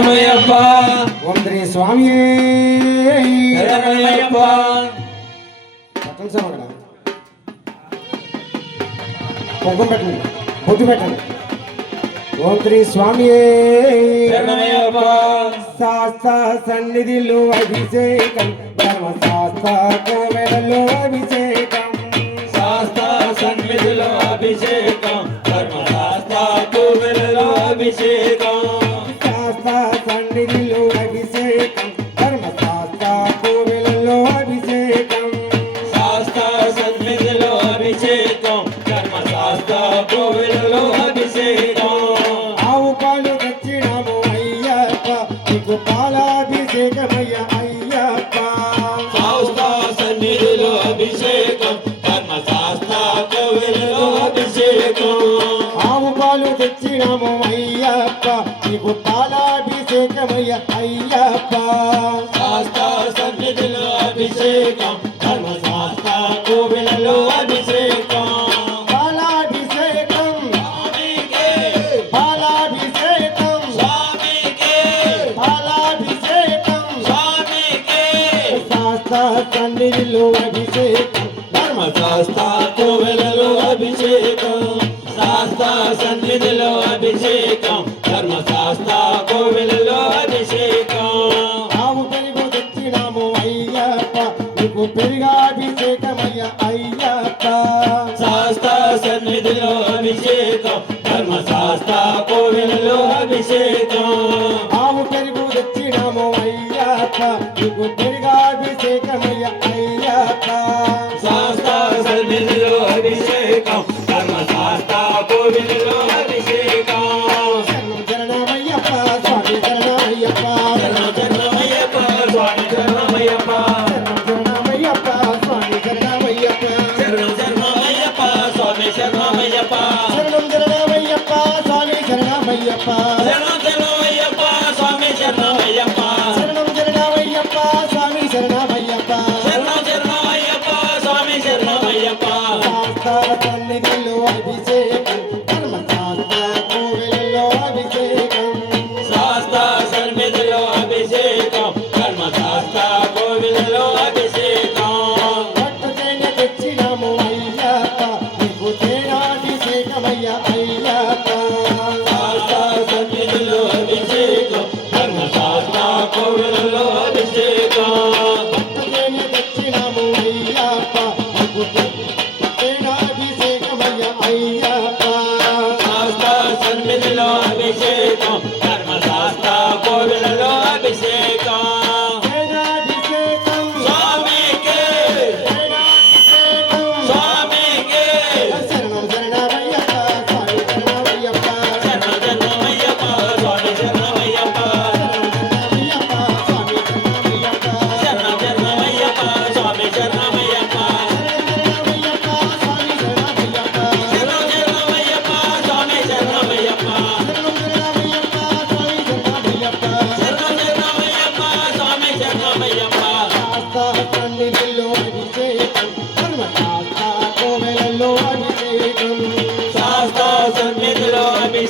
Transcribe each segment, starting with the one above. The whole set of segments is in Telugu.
శరణమయ్యప్ప. ఓం శ్రీ స్వామి. శరణమయ్యప్ప. పట్టండి అక్కడ పొగ్గు పెట్టండి. బొట్టు పెట్టండి. ఓం శ్రీ స్వామి. సన్నిధిలో అభిషేకం ధర్మశాస్త్ర కోవెలలో అభిషేకం. తెచ్చినాము అయ్యప్ప నీకు పాలాభిషేకమయ్య అయ్యప్ప. శాస్త్ర సన్నిధిలో అభిషేకం ధర్మశాస్త్ర కోవిలలో అభిషేకం. పాలాభిషేకం. పాలాభిషేకం. పాలాభిషేకం. శాస్త్ర సన్నిధిలో అభిషేకం. ధర్మశాస్త్ర కోవిల গোপন ஐயப்பா Lord, be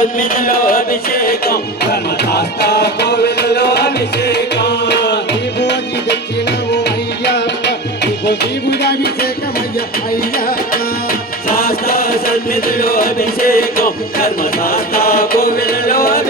గోవిందులో అభిషేకం ధర్మశాస్త్ర గోవిందులో అభిషేకం. శ్రీభోజి దక్షిణము అయ్యాభిషేకం అయ్యా. శాస్త్ర సన్నిధిలో అభిషేకం ధర్మశాస్త్ర గోవిందులో అభిషేకం